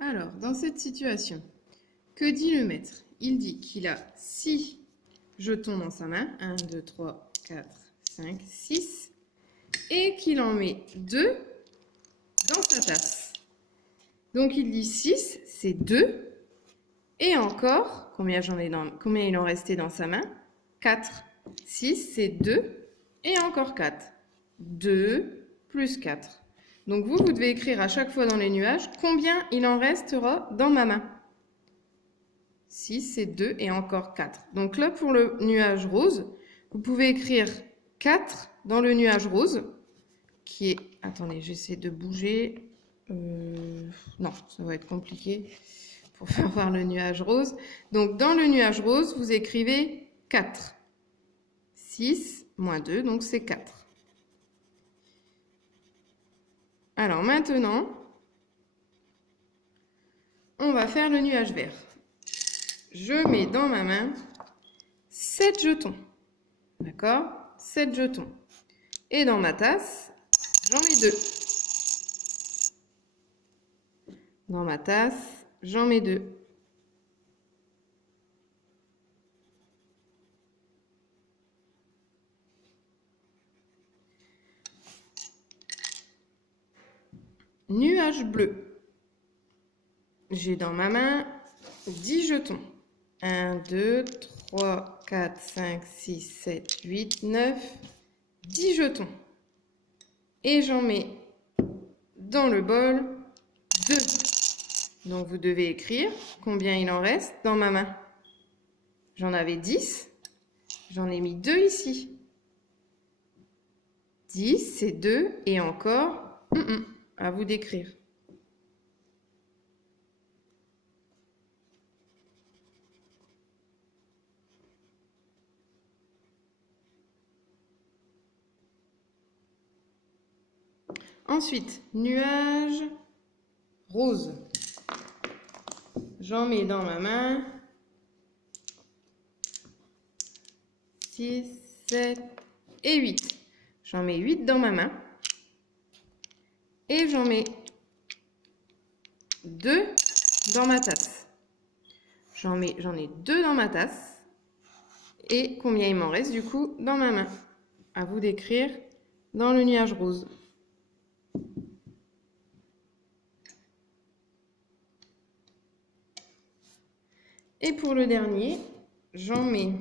Alors, dans cette situation, que dit le maître? Il dit qu'il a 6 jetons dans sa main. 1, 2, 3, 4, 5, 6. Et qu'il en met 2 dans sa tasse. Donc, il dit 6, c'est 2. Et encore, combien il en restait dans sa main? 4. 6, c'est 2. Et encore 4. 2 plus 4. Donc, vous devez écrire à chaque fois dans les nuages combien il en restera dans ma main. 6, c'est 2 et encore 4. Donc là, pour le nuage rose, vous pouvez écrire 4 dans le nuage rose, qui est... Attendez, j'essaie de bouger. Non, ça va être compliqué pour faire voir le nuage rose. Donc, dans le nuage rose, vous écrivez 4. 6 moins 2, donc c'est 4. Alors maintenant, on va faire le nuage vert. Je mets dans ma main 7 jetons. D'accord? 7 jetons. Et dans ma tasse, j'en mets 2. Dans ma tasse, j'en mets 2. Nuage bleu. J'ai dans ma main 10 jetons. 1, 2, 3, 4, 5, 6, 7, 8, 9, 10 jetons. Et j'en mets dans le bol 2. Donc vous devez écrire combien il en reste dans ma main. J'en avais 10. J'en ai mis 2 ici. 10, c'est 2. Et encore, à vous d'écrire. Ensuite, nuage rose. J'en mets dans ma main 6, 7 et 8. J'en mets 8 dans ma main. Et j'en mets 2 dans ma tasse. J'en ai 2 dans ma tasse. Et combien il m'en reste du coup dans ma main? À vous d'écrire dans le nuage rose. Et pour le dernier, j'en mets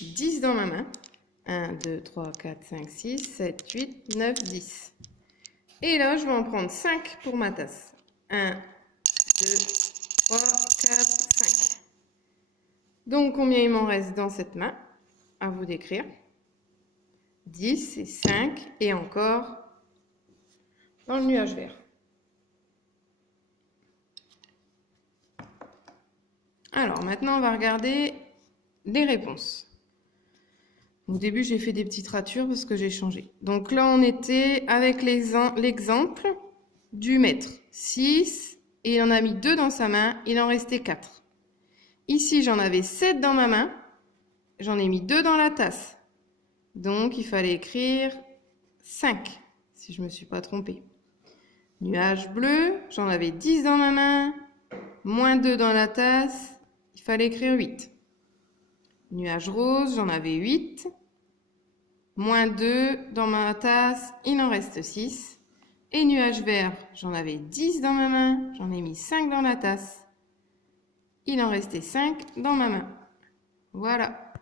10 dans ma main. 1, 2, 3, 4, 5, 6, 7, 8, 9, 10. Et là, je vais en prendre 5 pour ma tasse. 1, 2, 3, 4, 5. Donc, combien il m'en reste dans cette main? À vous d'écrire. 10 et 5 et encore dans le nuage vert. Alors, maintenant, on va regarder les réponses. Au début, j'ai fait des petites ratures parce que j'ai changé. Donc là, on était avec l'exemple du maître. 6, et il en a mis 2 dans sa main, il en restait 4. Ici, j'en avais 7 dans ma main, j'en ai mis 2 dans la tasse. Donc, il fallait écrire 5, si je ne me suis pas trompée. Nuage bleu, j'en avais 10 dans ma main, moins 2 dans la tasse, il fallait écrire 8. Nuage rose, j'en avais 8. Moins 2 dans ma tasse, il en reste 6. Et nuage vert, j'en avais 10 dans ma main, j'en ai mis 5 dans la tasse. Il en restait 5 dans ma main. Voilà.